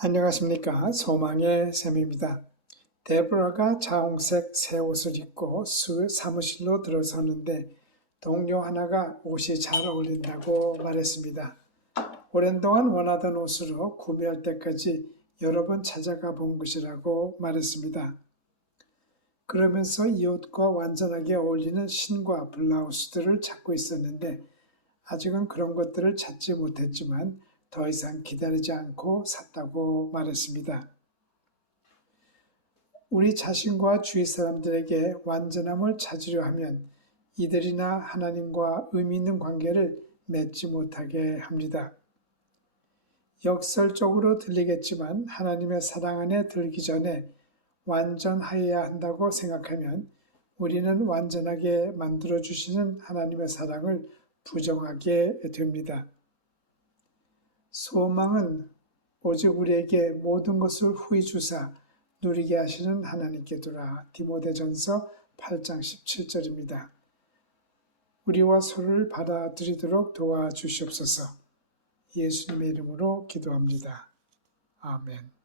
안녕하십니까. 소망의 샘입니다. 데브라가 자홍색 새 옷을 입고 수 사무실로 들어섰는데 동료 하나가 옷이 잘 어울린다고 말했습니다. 오랜 동안 원하던 옷으로 구매할 때까지 여러 번 찾아가 본 것이라고 말했습니다. 그러면서 이 옷과 완전하게 어울리는 신과 블라우스들을 찾고 있었는데 아직은 그런 것들을 찾지 못했지만 더 이상 기다리지 않고 샀다고 말했습니다. 우리 자신과 주위 사람들에게 완전함을 찾으려 하면 이들이나 하나님과 의미 있는 관계를 맺지 못하게 합니다. 역설적으로 들리겠지만 하나님의 사랑 안에 들기 전에 완전하여야 한다고 생각하면 우리는 완전하게 만들어 주시는 하나님의 사랑을 부정하게 됩니다. 소망은 오직 우리에게 모든 것을 후히 주사 누리게 하시는 하나님께 두라. 디모데전서 8장 17절입니다. 우리와 서로를 받아들이도록 도와주시옵소서. 예수님의 이름으로 기도합니다. 아멘.